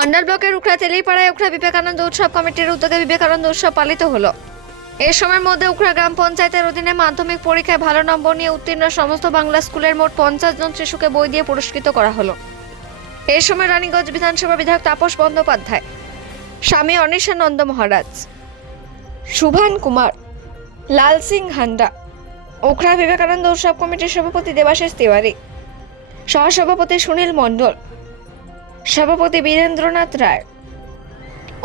অন্ডাল ব্লকের উখড়া তেলিপাড়ায় উখড়া বিবেকানন্দ উৎসব কমিটির উদ্যোগে বিবেকানন্দ উৎসব পালিত হলো। এ সময়ের মধ্যে উখড়া গ্রাম পঞ্চায়েতের অধীনে মাধ্যমিক পরীক্ষায় ভালো নম্বর নিয়ে উত্তীর্ণ সমস্ত বাংলা স্কুলের মোট পঞ্চাশ জন শিশুকে বই দিয়ে পুরস্কৃত করা হলো। এ সময় রানীগঞ্জ বিধানসভা বিধায়ক তাপস বন্দ্যোপাধ্যায়, স্বামী অনিশানন্দ মহারাজ, শুভান কুমার, লাল সিং হান্ডা ওখরা বিবেকানন্দ উৎসব কমিটির সভাপতি দেবাশিস তিওয়ারি সহসভাপতি সুনীল মণ্ডল, সভাপতি বীরেন্দ্রনাথ রায়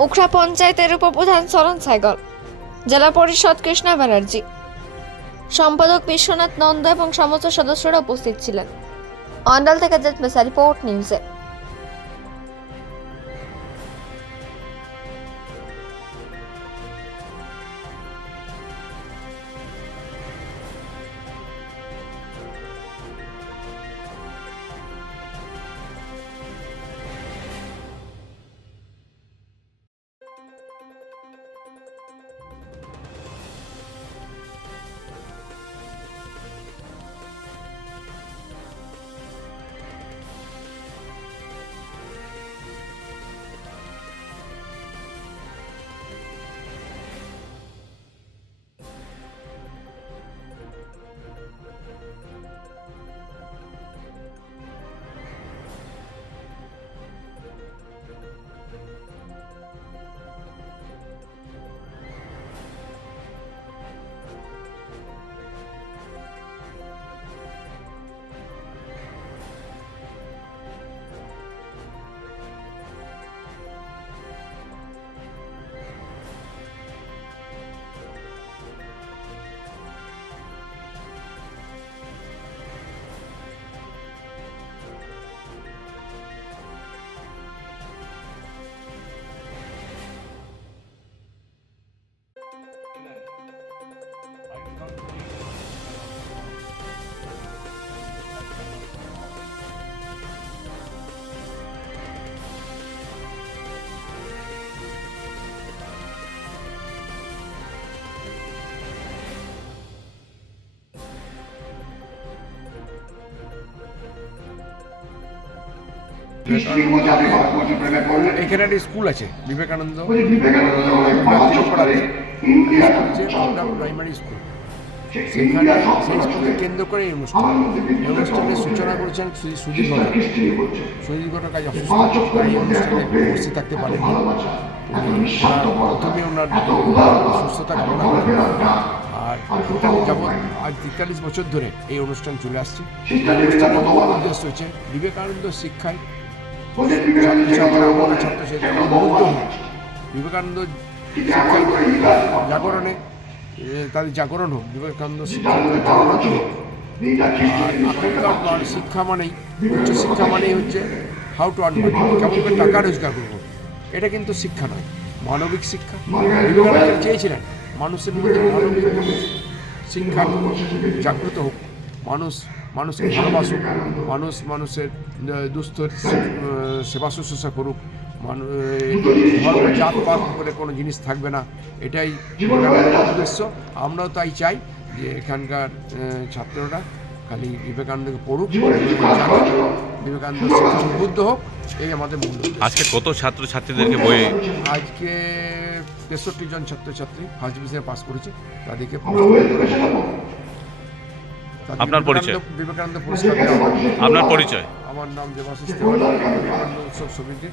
উখরা পঞ্চায়েতের উপপ্রধান সরণ সাইগল জেলা পরিষদ কৃষ্ণা ব্যানার্জি, সম্পাদক বিশ্বনাথ নন্দ এবং সমস্ত সদস্যরা উপস্থিত ছিলেন। অন্ডাল থেকে জেটমেসা রিপোর্ট নিউজে। একটা স্কুল আছে, বিবেকানন্দ প্রাইমারি স্কুল। কেন্দ্র করে অনুষ্ঠানের সূচনা করেছেন অসুস্থ। থাকতে পারেন প্রথমে ওনার কামনা করেন আর যাবৎ আজ তেতাল্লিশ বছর ধরে এই অনুষ্ঠান চলে আসছে। উদ্দেশ্য হচ্ছে বিবেকানন্দ শিক্ষায় ছাত্রছাত্রীরা আমরা ছাত্রছাত্রীরা বিবেকানন্দ জাগরণে তাদের জাগরণ হোক বিবেকানন্দ শিক্ষার শিক্ষা মানেই উচ্চ শিক্ষা মানেই হচ্ছে হাউ টু আর্ন কেমন করে টাকা রোজগার করব। এটা কিন্তু শিক্ষা নয় মানবিক শিক্ষা। বিবেকানন্দ চেয়েছিলেন মানুষের মধ্যে মানবিক শিক্ষা জাগ্রত হোক। মানুষ মানুষকে ভালোবাসুক মানুষ মানুষের আহ, সেবা শুশ্রূষা করুক মানু- আহ, জাত পাত বলে কোনো জিনিস থাকবে না এটাই উদ্দেশ্য। আমরাও তাই চাই যে এখানকার ছাত্ররা খালি বিবেকানন্দকে পড়ুক বিবেকানন্দ উদ্বুদ্ধ হোক এই আমাদের মূল আজকে কত ছাত্র ছাত্রীদেরকে বই আজকে তেষট্টি জন ছাত্রছাত্রী ফার্স্ট ডিভিশনে পাস করেছে তাদেরকে তাদের আপনার পরিচয়? বিবেকানন্দ- পুরস্কার আপনার পরিচয় আমার নাম দেবাশিস তেওয়ারি বিবেকানন্দ উৎসব সভাপতি।